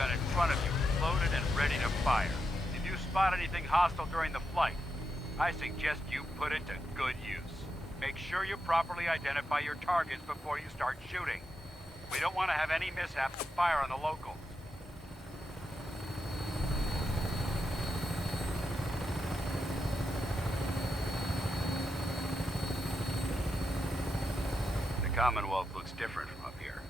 gun in front of you, loaded and ready to fire. If you spot anything hostile during the flight, I suggest you put it to good use. Make sure you properly identify your targets before you start shooting. We don't want to have any mishaps to fire on the locals. The Commonwealth looks different from up here,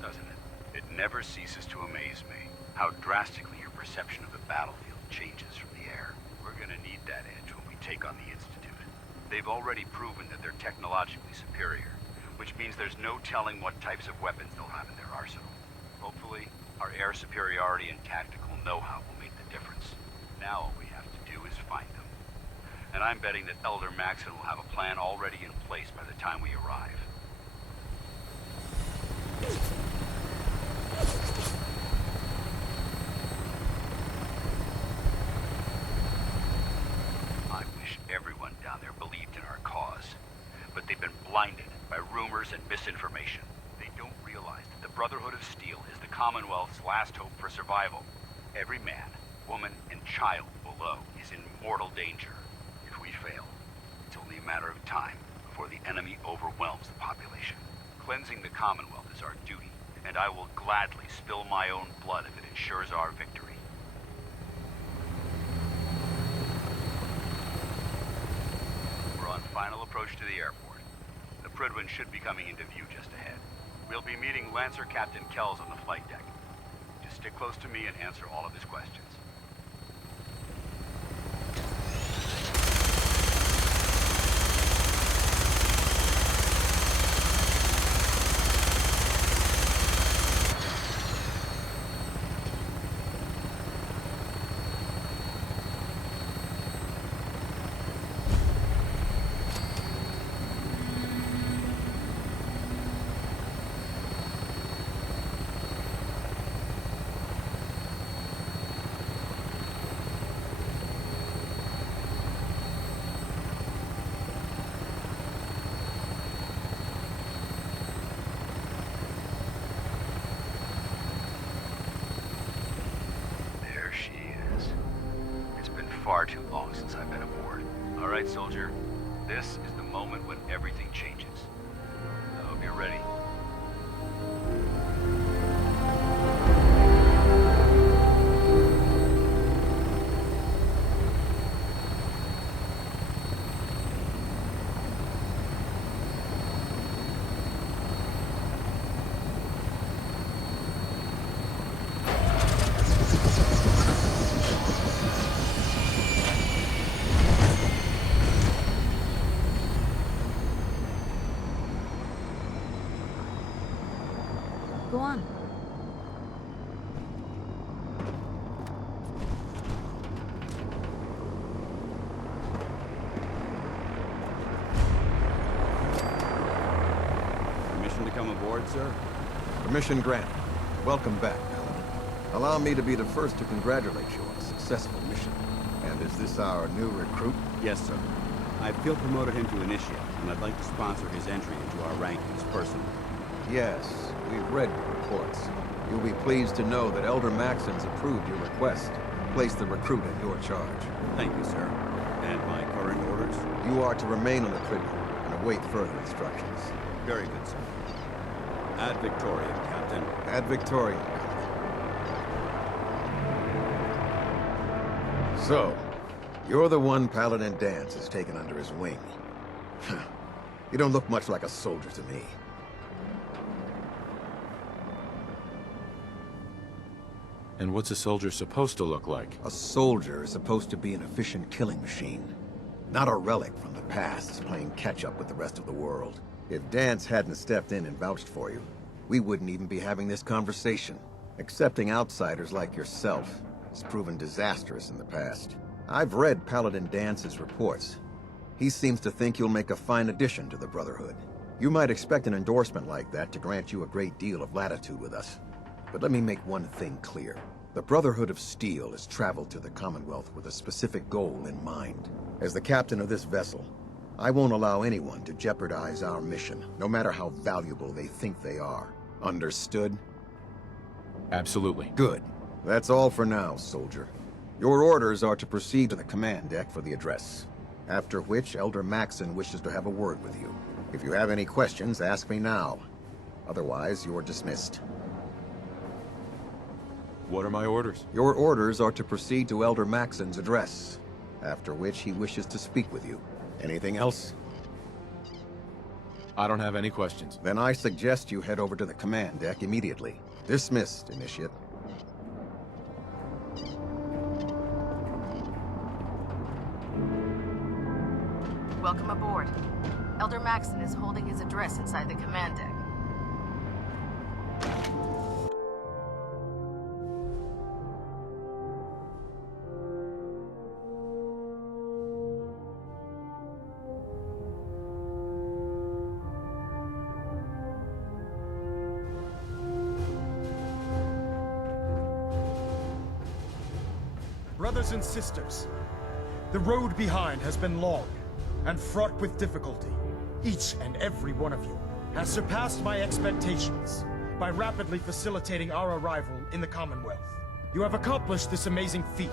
doesn't it? It never ceases to amaze me how drastically your perception of the battlefield changes from the air. We're gonna need that edge when we take on the Institute. They've already proven that they're technologically superior, which means there's no telling what types of weapons they'll have in their arsenal. Hopefully, our air superiority and tactical know-how will make the difference. Now all we have to do is find them. And I'm betting that Elder Maxon will have a plan already in place by the time we arrive. I wish everyone down there believed in our cause, but they've been blinded by rumors and misinformation. They don't realize that the Brotherhood of Steel is the Commonwealth's last hope for survival. Every man, woman, and child below is in mortal danger. If we fail, it's only a matter of time before the enemy overwhelms the population. Cleansing the Commonwealth is our duty, and I will gladly spill my own blood if it ensures our victory. We're on final approach to the airport. The Prydwen should be coming into view just ahead. We'll be meeting Lancer Captain Kells on the flight deck. Just stick close to me and answer all of his questions. Far too long since I've been aboard. All right, soldier. This is the moment when everything changes. I hope you're ready. Go on. Permission to come aboard, sir? Permission granted. Welcome back, Paladin. Allow me to be the first to congratulate you on a successful mission. And is this our new recruit? Yes, sir. I feel promoted him to initiate, and I'd like to sponsor his entry into our rankings personally. Yes, we've read your reports. You'll be pleased to know that Elder Maxon's approved your request. Place the recruit in your charge. Thank you, sir. And my current orders? You are to remain on the Prydwen and await further instructions. Very good, sir. Ad Victoriam, Captain. Ad Victoriam. So, you're the one Paladin Danse has taken under his wing. You don't look much like a soldier to me. And what's a soldier supposed to look like? A soldier is supposed to be an efficient killing machine. Not a relic from the past playing catch-up with the rest of the world. If Danse hadn't stepped in and vouched for you, we wouldn't even be having this conversation. Accepting outsiders like yourself has proven disastrous in the past. I've read Paladin Dance's reports. He seems to think you'll make a fine addition to the Brotherhood. You might expect an endorsement like that to grant you a great deal of latitude with us. But let me make one thing clear. The Brotherhood of Steel has traveled to the Commonwealth with a specific goal in mind. As the captain of this vessel, I won't allow anyone to jeopardize our mission, no matter how valuable they think they are. Understood? Absolutely. Good. That's all for now, soldier. Your orders are to proceed to the command deck for the address. After which, Elder Maxson wishes to have a word with you. If you have any questions, ask me now. Otherwise, you're dismissed. What are my orders? Your orders are to proceed to Elder Maxson's address. After which, he wishes to speak with you. Anything else? I don't have any questions. Then I suggest you head over to the command deck immediately. Dismissed, Initiate. Welcome aboard. Elder Maxson is holding his address inside the command deck. Brothers and sisters, the road behind has been long and fraught with difficulty. Each and every one of you has surpassed my expectations by rapidly facilitating our arrival in the Commonwealth. You have accomplished this amazing feat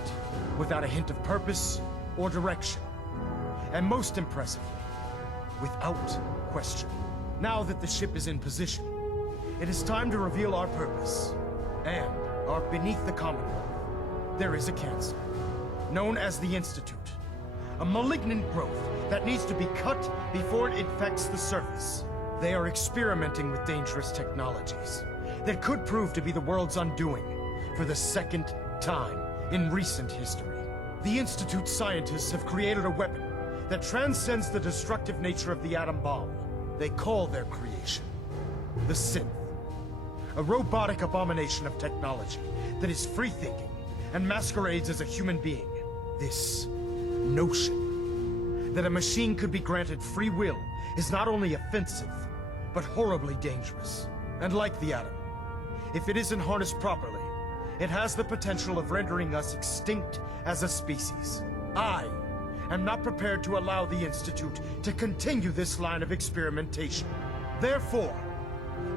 without a hint of purpose or direction. And most impressively, without question. Now that the ship is in position, it is time to reveal our purpose. And our beneath the Commonwealth, there is a cancer, known as the Institute. A malignant growth that needs to be cut before it infects the surface. They are experimenting with dangerous technologies that could prove to be the world's undoing for the second time in recent history. The Institute scientists have created a weapon that transcends the destructive nature of the atom bomb. They call their creation the Synth. A robotic abomination of technology that is free-thinking and masquerades as a human being. This notion that a machine could be granted free will is not only offensive, but horribly dangerous. And like the atom, if it isn't harnessed properly, it has the potential of rendering us extinct as a species. I am not prepared to allow the Institute to continue this line of experimentation. Therefore,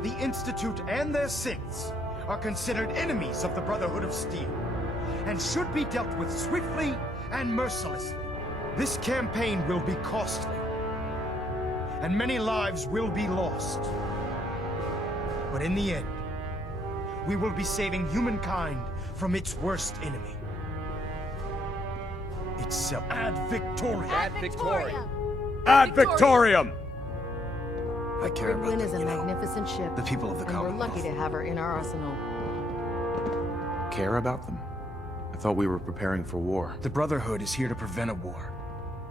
the Institute and their synths are considered enemies of the Brotherhood of Steel, and should be dealt with swiftly and mercilessly. This campaign will be costly, and many lives will be lost. But in the end, we will be saving humankind from its worst enemy. Itself. Ad Victoriam! Ad Victoriam! Ad Victoriam! I care about Lynn the, is a you know, magnificent ship, the people of the and we're Commonwealth. lucky to have her in our arsenal. Care about them? I thought we were preparing for war. The Brotherhood is here to prevent a war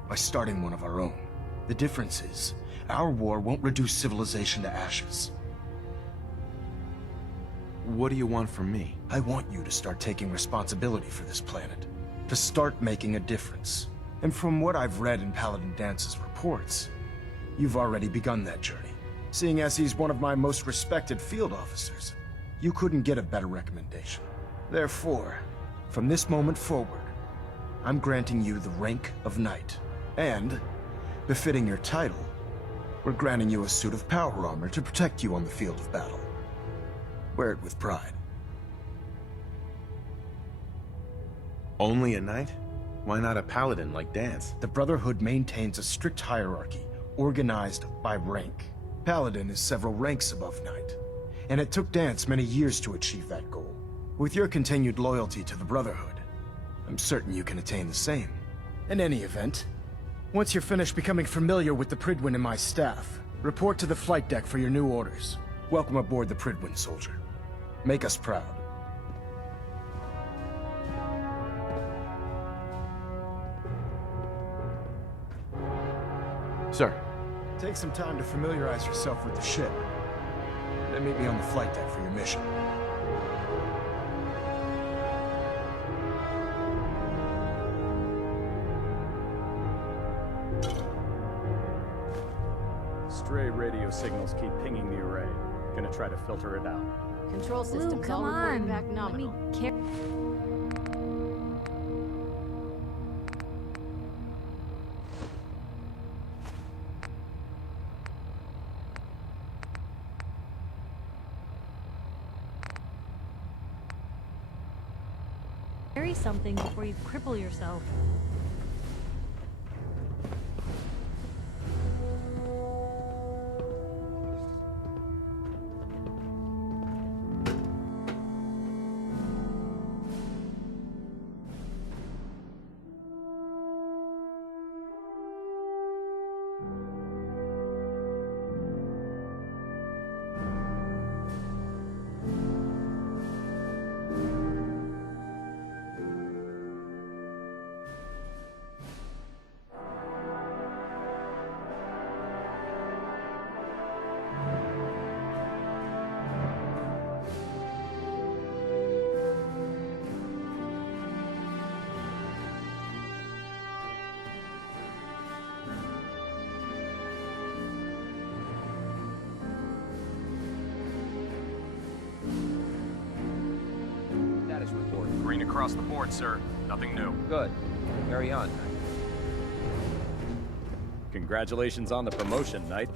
by starting one of our own. The difference is, our war won't reduce civilization to ashes. What do you want from me? I want you to start taking responsibility for this planet. To start making a difference. And from what I've read in Paladin Dance's reports, you've already begun that journey. Seeing as he's one of my most respected field officers, you couldn't get a better recommendation. Therefore, from this moment forward, I'm granting you the rank of Knight. And, befitting your title, we're granting you a suit of power armor to protect you on the field of battle. Wear it with pride. Only a knight? Why not a paladin like Dance? The Brotherhood maintains a strict hierarchy, organized by rank. Paladin is several ranks above Knight, and it took Dance many years to achieve that goal. With your continued loyalty to the Brotherhood, I'm certain you can attain the same. In any event, once you're finished becoming familiar with the Pridwin and my staff, report to the flight deck for your new orders. Welcome aboard the Pridwin, soldier. Make us proud. Sir, Take some time to familiarize yourself with the ship. Then meet me on the flight deck for your mission. Stray radio signals keep pinging the array. Gonna try to filter it out. Control Blue, systems come all reporting on. back Let nominal. Carry something before you cripple yourself. Status report. Green across the board, sir. Nothing new. Good. Carry on. Congratulations on the promotion, Knight.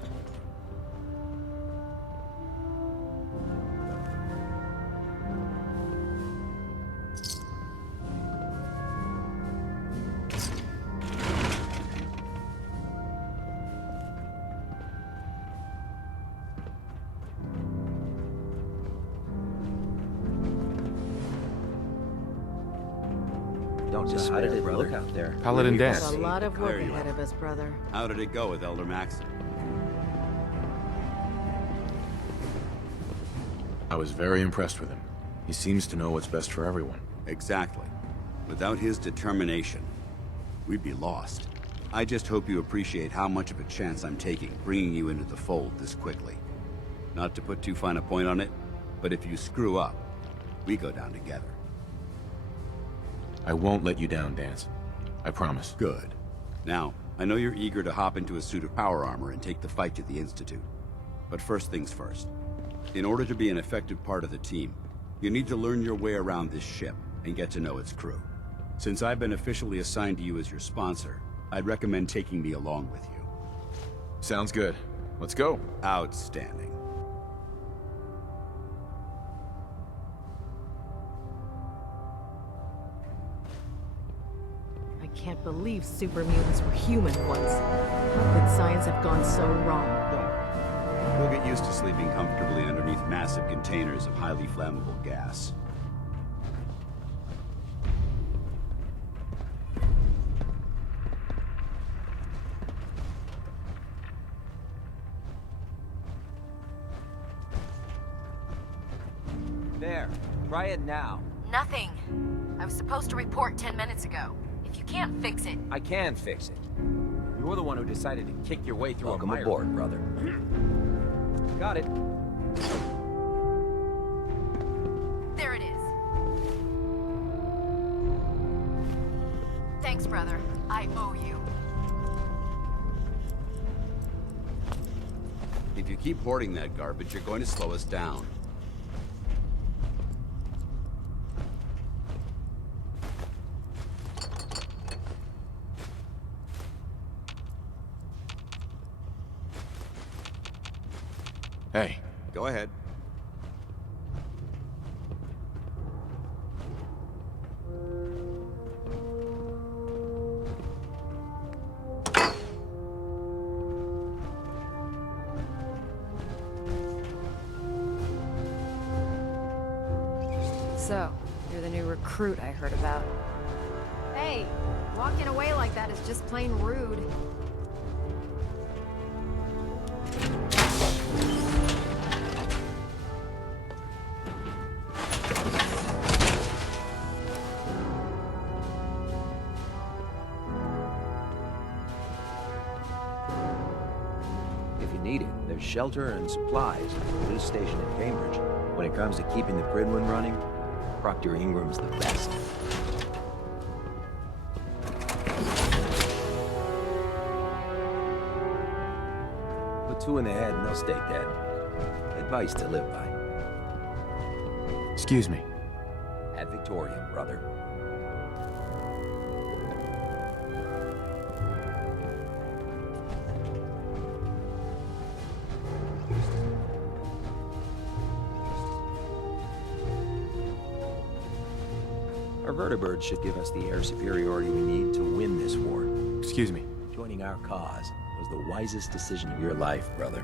Don't despair, How did it brother. look out there? Paladin There's dance. a lot of work There you ahead are. of us, brother. How did it go with Elder Maxon? I was very impressed with him. He seems to know what's best for everyone. Exactly. Without his determination, we'd be lost. I just hope you appreciate how much of a chance I'm taking bringing you into the fold this quickly. Not to put too fine a point on it, but if you screw up, we go down together. I won't let you down, Dance. I promise. Good. Now, I know you're eager to hop into a suit of power armor and take the fight to the Institute. But first things first. In order to be an effective part of the team, you need to learn your way around this ship and get to know its crew. Since I've been officially assigned to you as your sponsor, I'd recommend taking me along with you. Sounds good. Let's go. Outstanding. I can't believe super mutants were human once. How could science have gone so wrong? You'll get used to sleeping comfortably underneath massive containers of highly flammable gas. There. Try it now. Nothing. I was supposed to report 10 minutes ago. If you can't fix it, I can fix it. You're the one who decided to kick your way through Welcome a mire. aboard, brother. Got it. there it is. Thanks, brother. I owe you. If you keep hoarding that garbage, you're going to slow us down. Hey, Go ahead. So, you're the new recruit I heard about. Hey, walking away like that is just plain rude. If you need it, there's shelter and supplies at the police station in Cambridge. When it comes to keeping the Gridwin running, Proctor Ingram's the best. Put two in the head and they'll stay dead. Advice to live by. excuse me. Ad Victoriam, brother. Our vertibirds should give us the air superiority we need to win this war. Excuse me. Joining our cause was the wisest decision of your life, brother.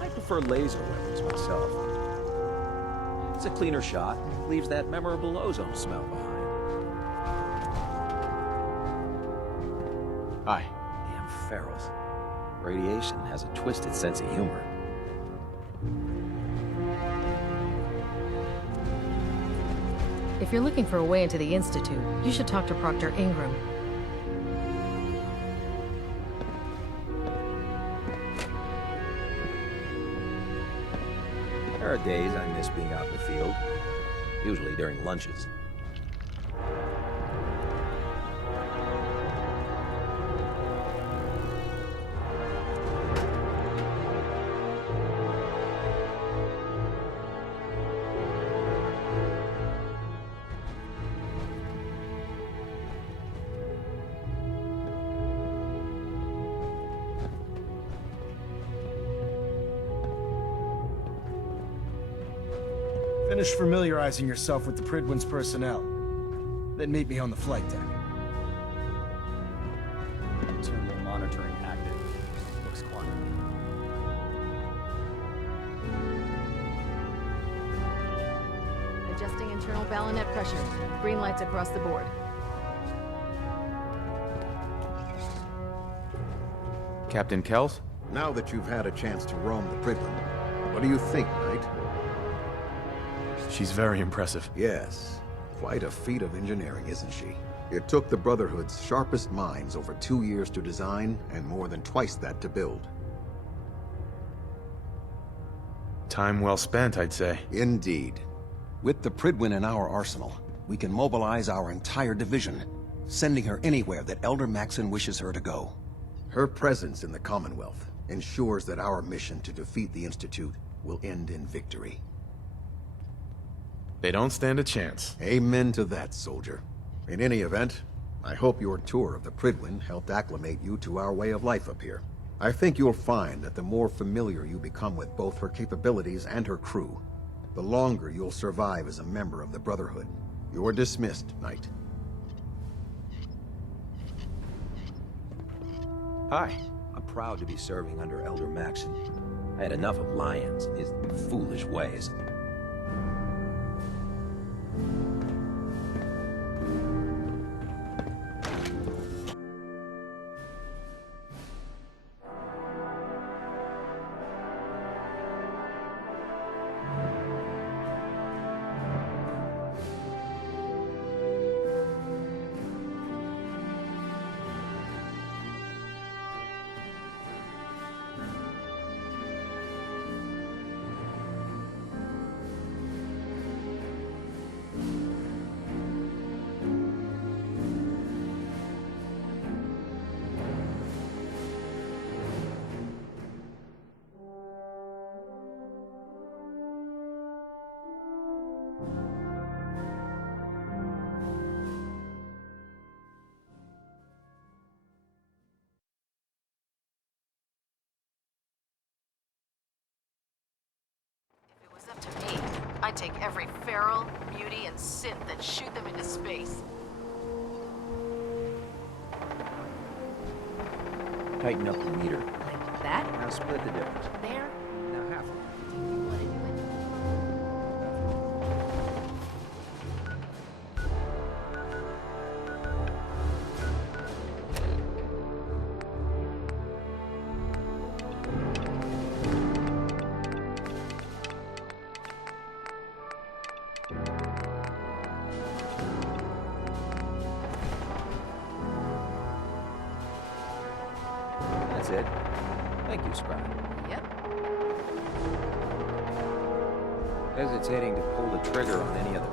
I prefer laser weapons myself. It's a cleaner shot, leaves that memorable ozone smell behind. Hi. Damn ferals. Radiation has a twisted sense of humor. If you're looking for a way into the Institute, you should talk to Proctor Ingram. There are days I miss being out in the field, usually during lunches. Finish familiarizing yourself with the Pridwin's personnel. Then meet me on the flight deck. Internal monitoring active. Looks quiet. Adjusting internal bayonet pressure. Green lights across the board. Captain Kells? Now that you've had a chance to roam the Pridwin, what do you think, Knight? She's very impressive. Yes. Quite a feat of engineering, isn't she? It took the Brotherhood's sharpest minds over 2 years to design, and more than twice that to build. Time well spent, I'd say. Indeed. With the Pridwin in our arsenal, we can mobilize our entire division, sending her anywhere that Elder Maxon wishes her to go. Her presence in the Commonwealth ensures that our mission to defeat the Institute will end in victory. They don't stand a chance. Amen to that, soldier. In any event, I hope your tour of the Pridwin helped acclimate you to our way of life up here. I think you'll find that the more familiar you become with both her capabilities and her crew, the longer you'll survive as a member of the Brotherhood. You're dismissed, Knight. Hi. I'm proud to be serving under Elder Maxon. I had enough of Lyons and his foolish ways. Up to me, I'd take every feral, beauty, and synth and shoot them into space. Tighten up the meter. Like that? Now split the difference. There? Now half. What did you describe. Yep. Hesitating to pull the trigger on any other.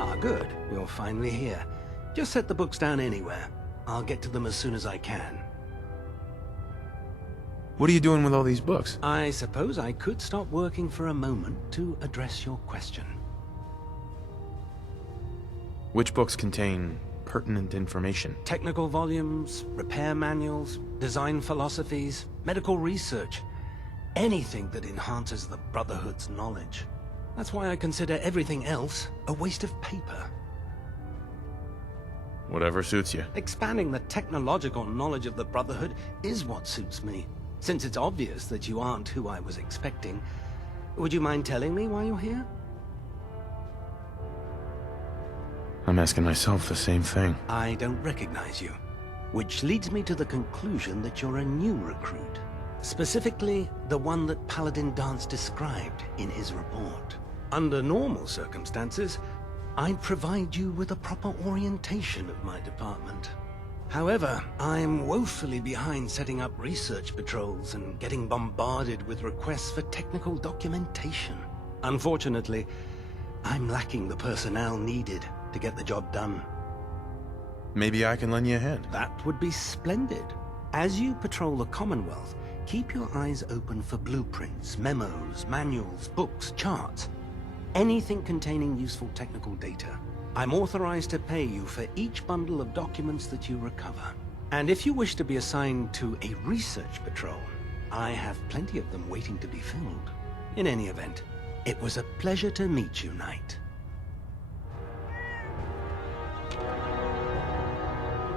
Ah, good. You're finally here. Just set the books down anywhere. I'll get to them as soon as I can. What are you doing with all these books? I suppose I could stop working for a moment to address your question. Which books contain pertinent information? Technical volumes, repair manuals, design philosophies, medical research. Anything that enhances the Brotherhood's knowledge. That's why I consider everything else a waste of paper. Whatever suits you. Expanding the technological knowledge of the Brotherhood is what suits me. Since it's obvious that you aren't who I was expecting, would you mind telling me why you're here? I'm asking myself the same thing. I don't recognize you. Which leads me to the conclusion that you're a new recruit. Specifically, the one that Paladin Dance described in his report. Under normal circumstances, I'd provide you with a proper orientation of my department. However, I'm woefully behind setting up research patrols and getting bombarded with requests for technical documentation. Unfortunately, I'm lacking the personnel needed to get the job done. Maybe I can lend you a hand. That would be splendid. As you patrol the Commonwealth, keep your eyes open for blueprints, memos, manuals, books, charts. Anything containing useful technical data. I'm authorized to pay you for each bundle of documents that you recover. And if you wish to be assigned to a research patrol, I have plenty of them waiting to be filled. In any event, it was a pleasure to meet you, Knight.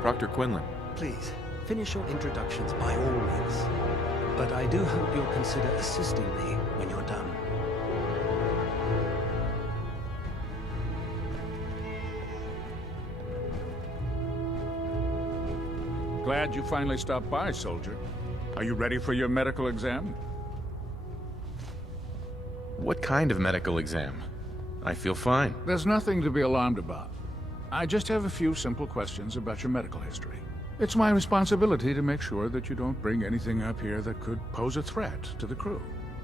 Dr. Quinlan. Please, finish your introductions by all means. But I do hope you'll consider assisting me when you're done. Glad you finally stopped by, soldier. Are you ready for your medical exam? What kind of medical exam? I feel fine. There's nothing to be alarmed about. I just have a few simple questions about your medical history. It's my responsibility to make sure that you don't bring anything up here that could pose a threat to the crew.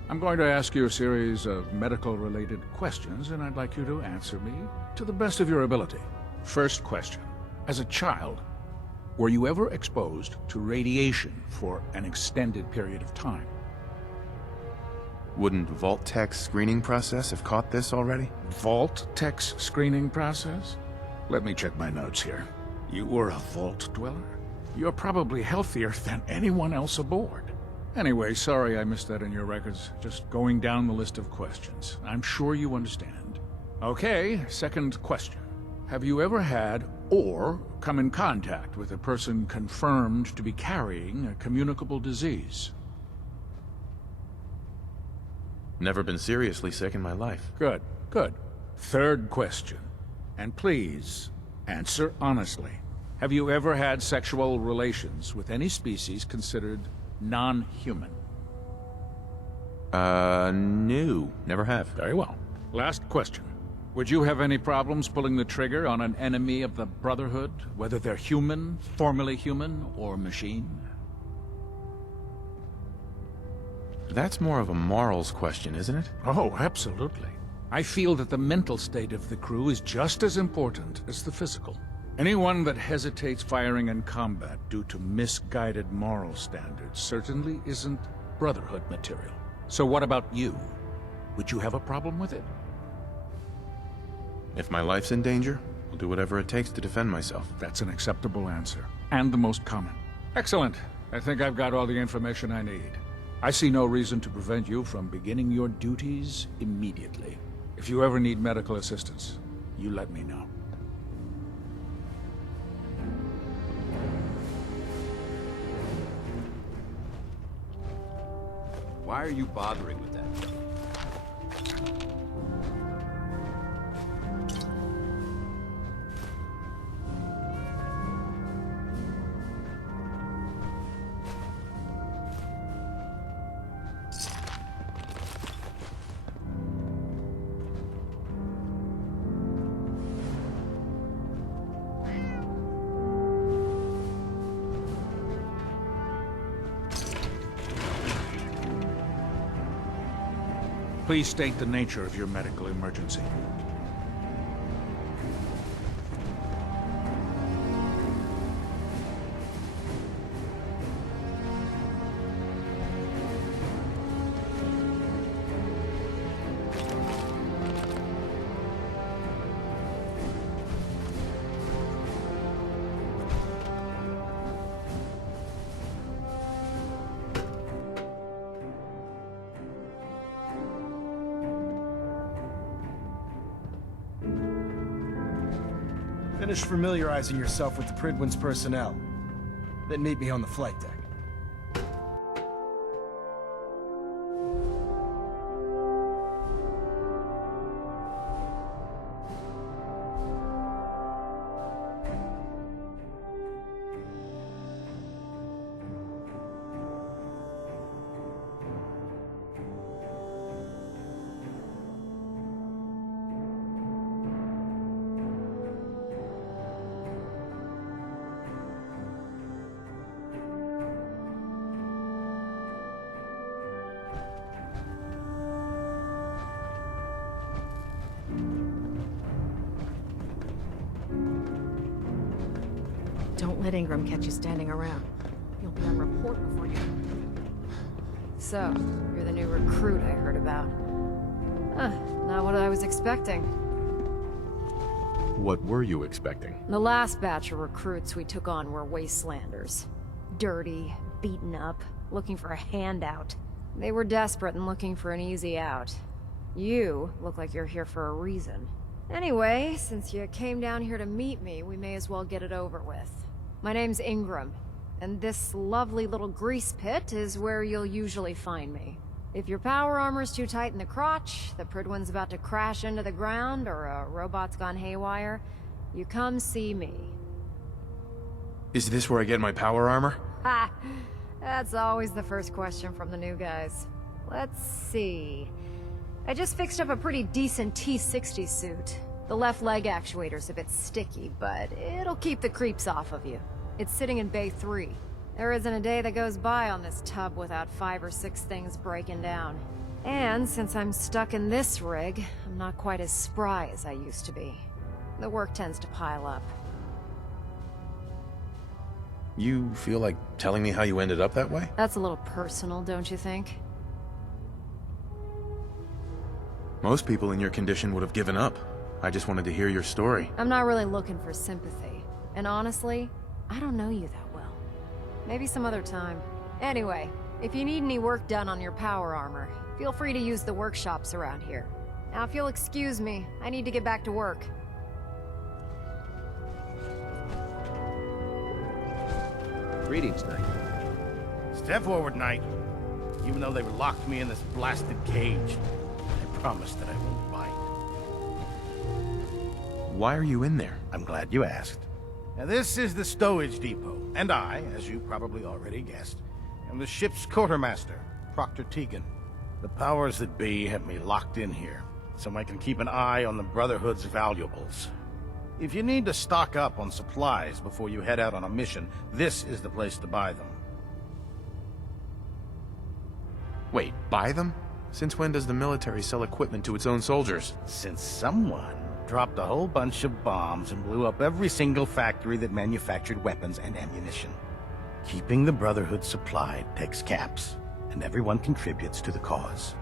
I'm going to ask you a series of medical-related questions, and I'd like you to answer me to the best of your ability. First question. As a child, were you ever exposed to radiation for an extended period of time? Wouldn't Vault-Tech's screening process have caught this already? Vault-Tech's screening process? Let me check my notes here. You were a Vault Dweller? You're probably healthier than anyone else aboard. Anyway, sorry I missed that in your records. Just going down the list of questions. I'm sure you understand. Okay, second question. Have you ever had or come in contact with a person confirmed to be carrying a communicable disease? Never been seriously sick in my life. Good, good. Third question. And please, answer honestly. Have you ever had sexual relations with any species considered non-human? No. Never have. Very well. Last question. Would you have any problems pulling the trigger on an enemy of the Brotherhood, whether they're human, formerly human, or machine? That's more of a morals question, isn't it? Oh, absolutely. I feel that the mental state of the crew is just as important as the physical. Anyone that hesitates firing in combat due to misguided moral standards certainly isn't Brotherhood material. So what about you? Would you have a problem with it? If my life's in danger, I'll do whatever it takes to defend myself. That's an acceptable answer, and the most common. Excellent. I think I've got all the information I need. I see no reason to prevent you from beginning your duties immediately. If you ever need medical assistance, you let me know. Why are you bothering with that? Please state the nature of your medical emergency. Finish familiarizing yourself with the Prydwen's personnel. Then meet me on the flight deck. Don't let Ingram catch you standing around. You'll be on report before you... So, you're the new recruit I heard about. Huh, not what I was expecting. What were you expecting? The last batch of recruits we took on were wastelanders. Dirty, beaten up, looking for a handout. They were desperate and looking for an easy out. You look like you're here for a reason. Anyway, since you came down here to meet me, we may as well get it over with. My name's Ingram, and this lovely little grease pit is where you'll usually find me. If your power armor's too tight in the crotch, the Prydwen's about to crash into the ground, or a robot's gone haywire, you come see me. Is this where I get my power armor? Ha! That's always the first question from the new guys. Let's see... I just fixed up a pretty decent T-60 suit. The left leg actuator's a bit sticky, but it'll keep the creeps off of you. It's sitting in Bay 3. There isn't a day that goes by on this tub without 5 or 6 things breaking down. And since I'm stuck in this rig, I'm not quite as spry as I used to be. The work tends to pile up. You feel like telling me how you ended up that way? That's a little personal, don't you think? Most people in your condition would have given up. I just wanted to hear your story. I'm not really looking for sympathy. And honestly, I don't know you that well. Maybe some other time. Anyway, if you need any work done on your power armor, feel free to use the workshops around here. Now if you'll excuse me, I need to get back to work. Greetings, Knight. Step forward, Knight. Even though they've locked me in this blasted cage, I promise that I won't bite. Why are you in there? I'm glad you asked. Now, this is the stowage depot, and I, as you probably already guessed, am the ship's quartermaster, Proctor Tegan. The powers that be have me locked in here, so I can keep an eye on the Brotherhood's valuables. If you need to stock up on supplies before you head out on a mission, this is the place to buy them. Wait, buy them? Since when does the military sell equipment to its own soldiers? Since someone dropped a whole bunch of bombs and blew up every single factory that manufactured weapons and ammunition. Keeping the Brotherhood supplied takes caps, and everyone contributes to the cause.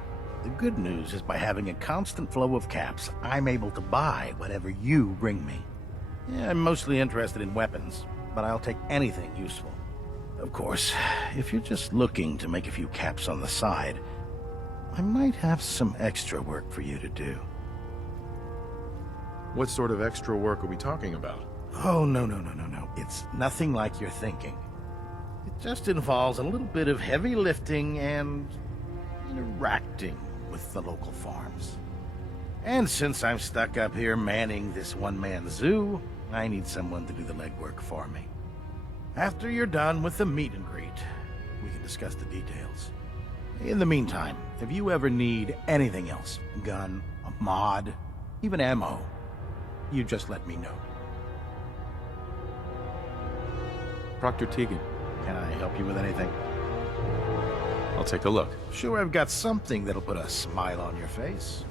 The good news is by having a constant flow of caps, I'm able to buy whatever you bring me. Yeah, I'm mostly interested in weapons, but I'll take anything useful. Of course, if you're just looking to make a few caps on the side, I might have some extra work for you to do. What sort of extra work are we talking about? Oh, no. It's nothing like you're thinking. It just involves a little bit of heavy lifting and interacting with the local farms. And since I'm stuck up here manning this one-man zoo, I need someone to do the legwork for me. After you're done with the meet and greet, we can discuss the details. In the meantime, if you ever need anything else, a gun, a mod, even ammo, you just let me know. Proctor Tegan. Can I help you with anything? I'll take a look. Sure, I've got something that'll put a smile on your face.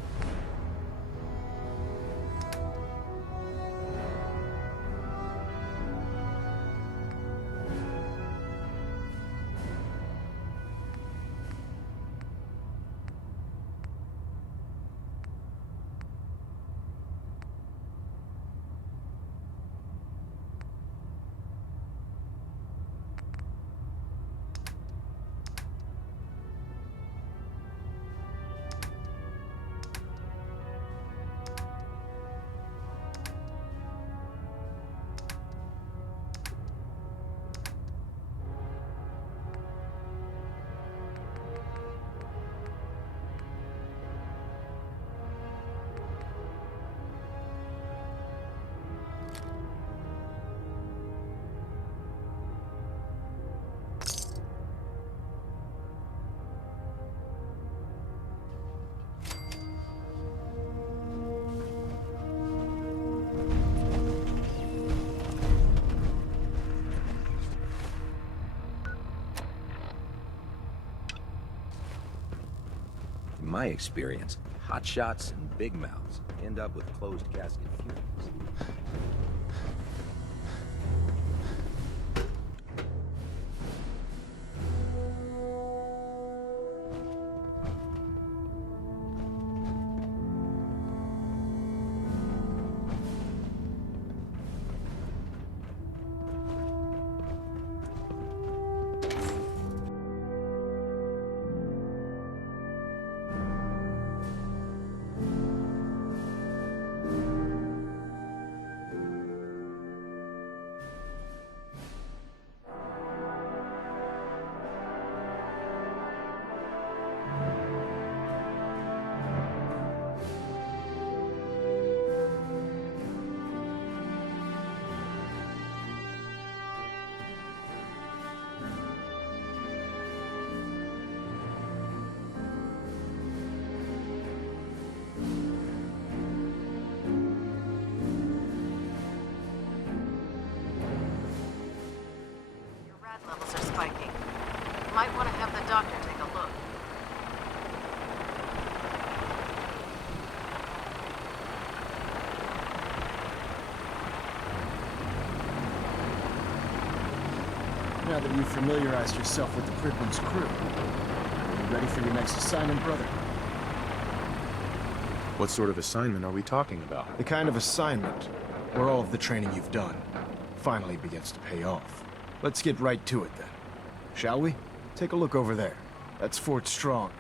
In my experience, hotshots and big mouths end up with closed casket funerals. Levels are spiking. Might want to have the doctor take a look. Now that you've familiarized yourself with the Pridman's crew, are you ready for your next assignment, brother? What sort of assignment are we talking about? The kind of assignment where all of the training you've done finally begins to pay off. Let's get right to it then, shall we? Take a look over there. That's Fort Strong,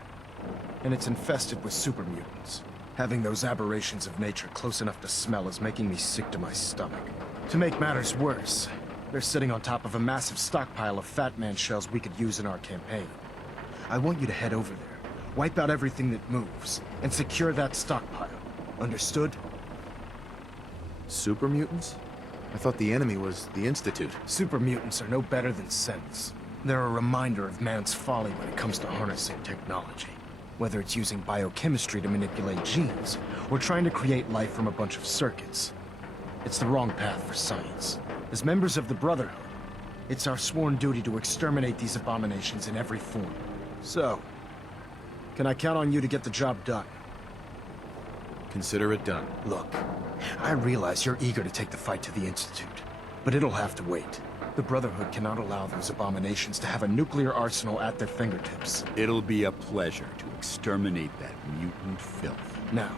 and it's infested with super mutants. Having those aberrations of nature close enough to smell is making me sick to my stomach. To make matters worse, they're sitting on top of a massive stockpile of Fat Man shells we could use in our campaign. I want you to head over there, wipe out everything that moves, and secure that stockpile. Understood? Super mutants? I thought the enemy was the Institute. Super mutants are no better than synths. They're a reminder of man's folly when it comes to harnessing technology. Whether it's using biochemistry to manipulate genes, or trying to create life from a bunch of circuits. It's the wrong path for science. As members of the Brotherhood, it's our sworn duty to exterminate these abominations in every form. So, can I count on you to get the job done? Consider it done. Look, I realize you're eager to take the fight to the Institute, but it'll have to wait. The Brotherhood cannot allow those abominations to have a nuclear arsenal at their fingertips. It'll be a pleasure to exterminate that mutant filth. Now,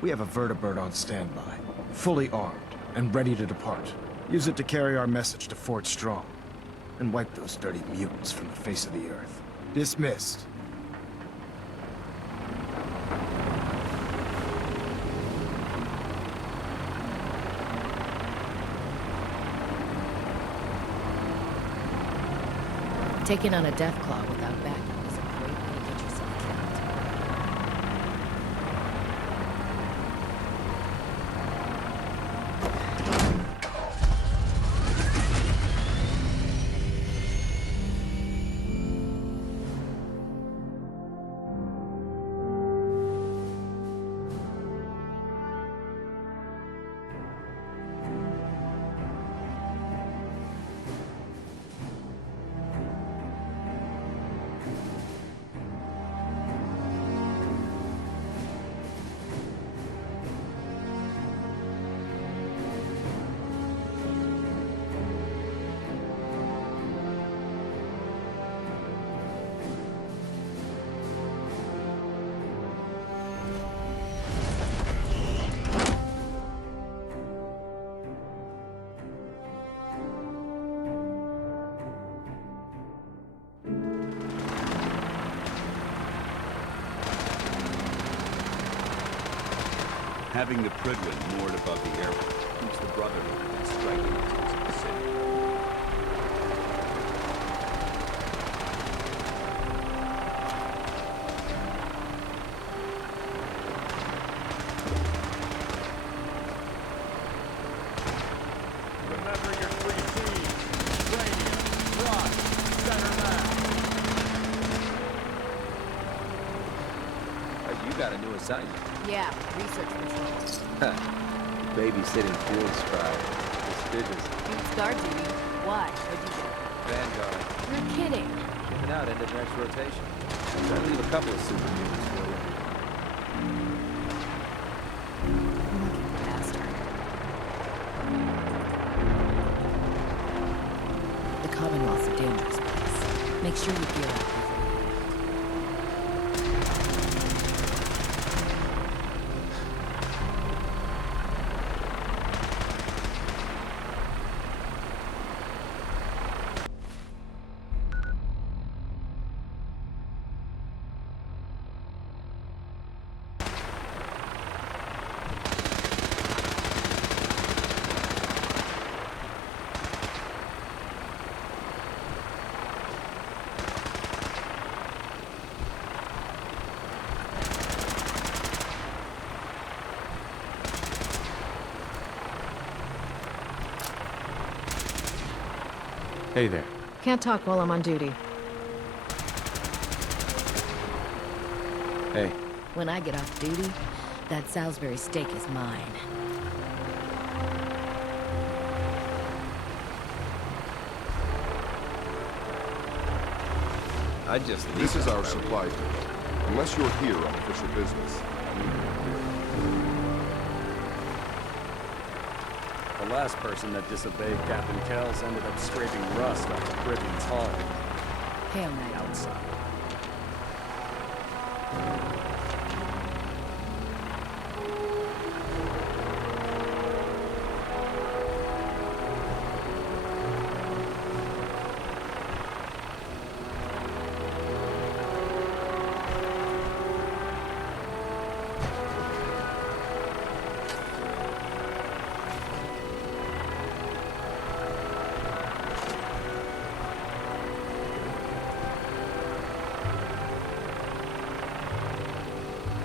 we have a vertibird on standby, fully armed and ready to depart. Use it to carry our message to Fort Strong, and wipe those dirty mutants from the face of the earth. Dismissed. Taking on a Deathclaw without backup is a great way to get yourself killed. Having the Prydwen moored above the airport keeps the Brotherhood from striking distance of the city. Remember your three T's. Cranium, thrust, center mass. You got a new assignment. Yeah, research control. Babysitting field scribe. Prestigious. It's guard duty. Why? What'd you do? Vanguard. You're kidding. Giving out into the next rotation. I'll leave a couple of super mutants for you. Lucky bastard. The Commonwealth's a dangerous place. Make sure you gear up. Hey there. Can't talk while I'm on duty. Hey. When I get off duty, that Salisbury steak is mine. This is our supply depot. Unless you're here on official business. The last person that disobeyed Captain Kells ended up scraping rust off the Prydwen's hull. Hail Mary. Outside.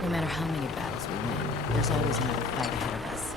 No matter how many battles we win, there's always another fight ahead of us.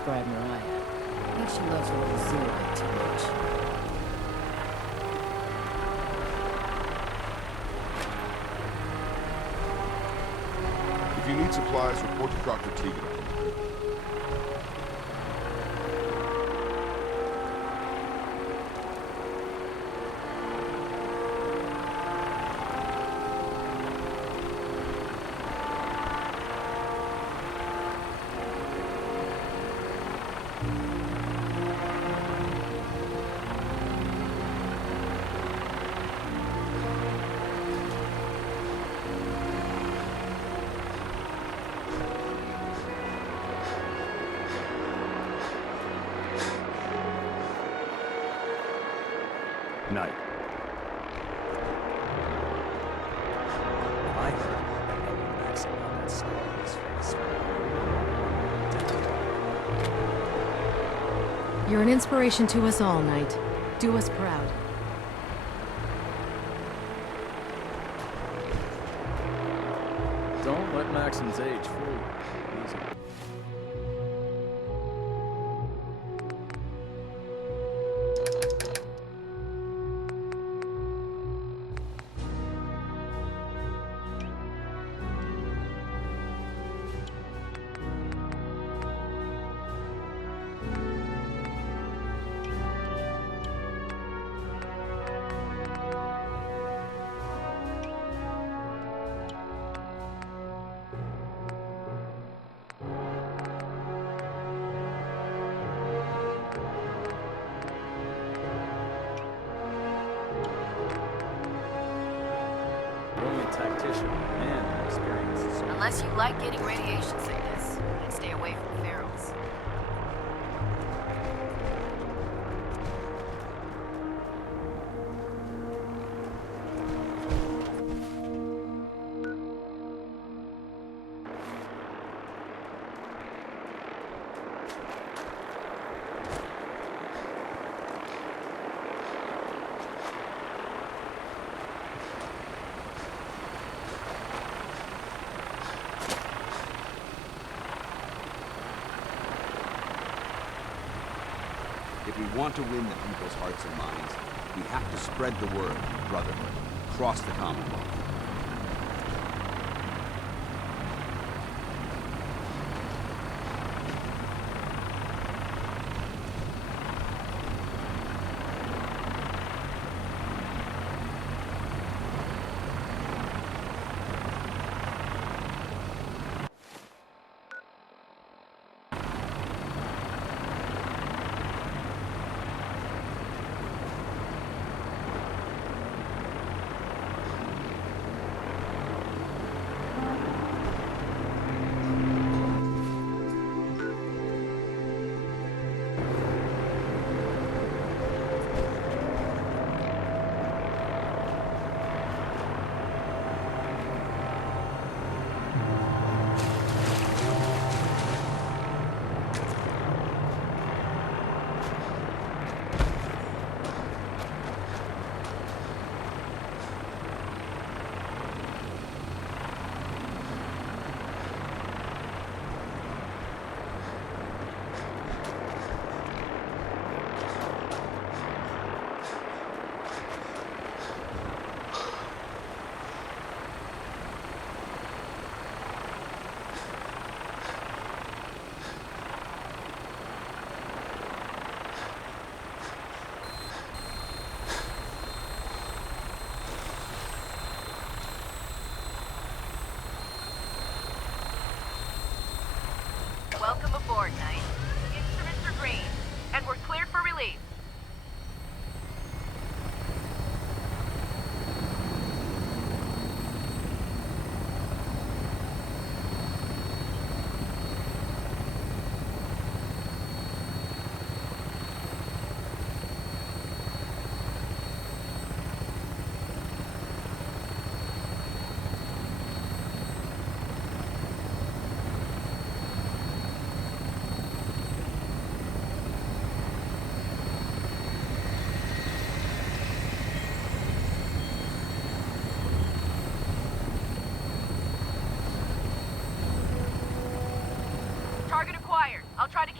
describe Mariah. I think she loves her little zoo a bit too much. If you need supplies, report to Dr. Tegan. Night. I heard that accent on that scar on his face. You're an inspiration to us all, Knight. Do us proud. Don't let Maxon's age fool you. Easy. Brilliant tactician and experienced soldier. Unless you like getting radiation sickness, I'd stay away from ferals. If we want to win the people's hearts and minds, we have to spread the word of brotherhood across the Commonwealth. Welcome aboard, Knight. Instruments are green, and we're cleared for release.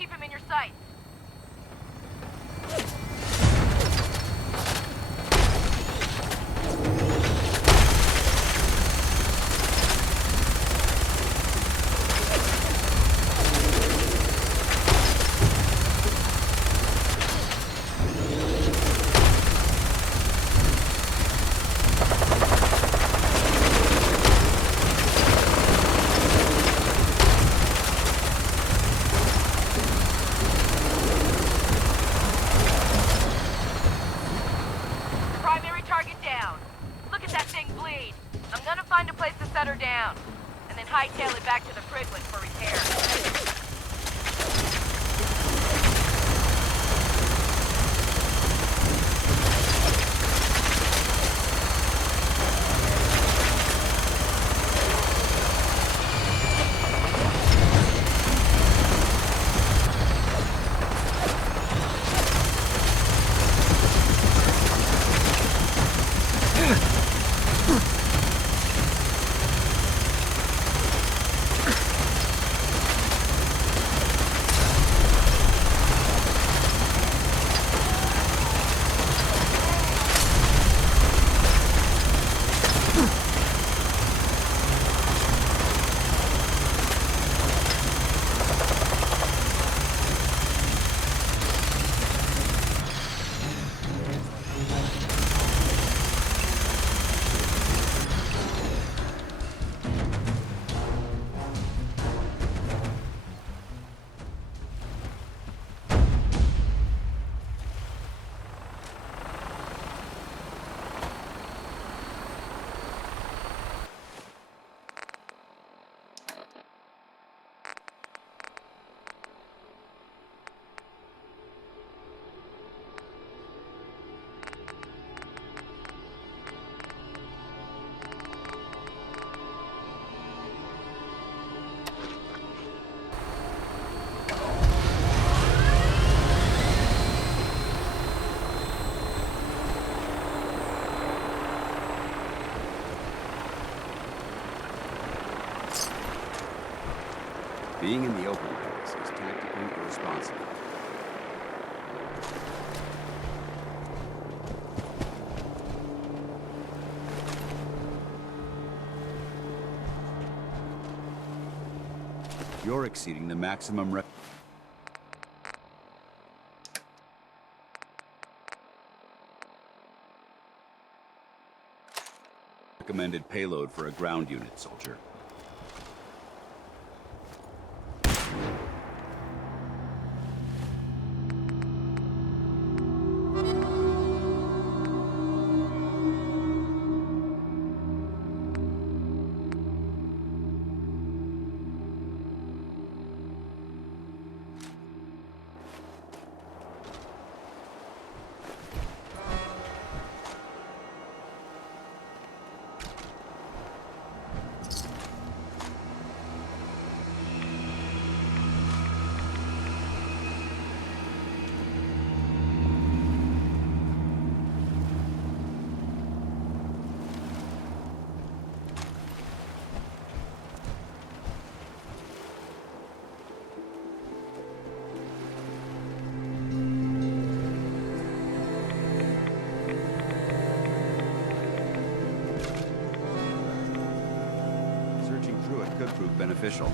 keep him in your sights. Hightail it back to the Prydwen for repair. Being in the open place is tactically irresponsible. You're exceeding the maximum recommended payload for a ground unit, soldier. Could prove beneficial.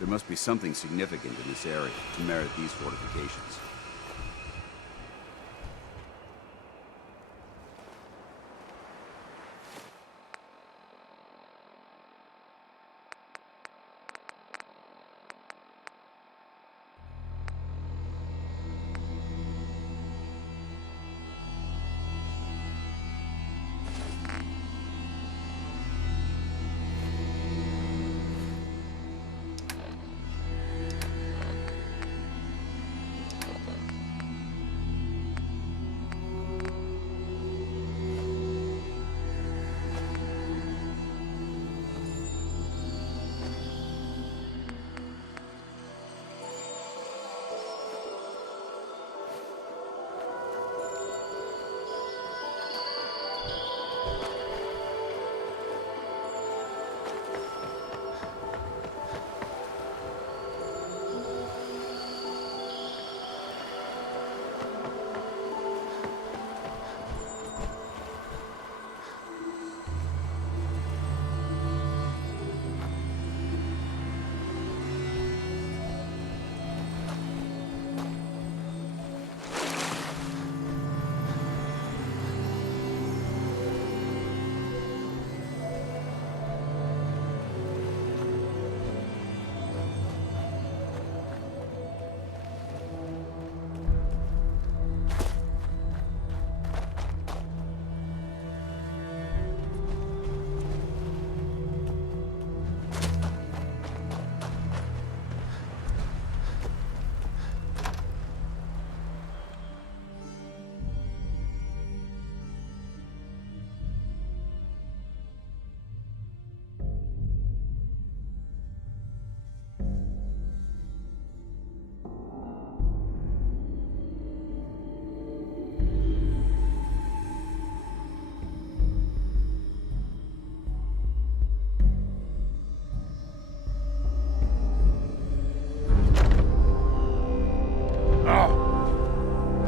There must be something significant in this area to merit these fortifications.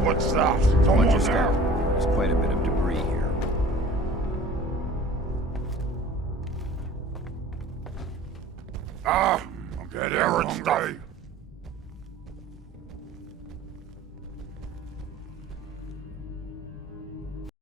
What's that? Watch your step. There's quite a bit of debris here. Get Aaron stuff.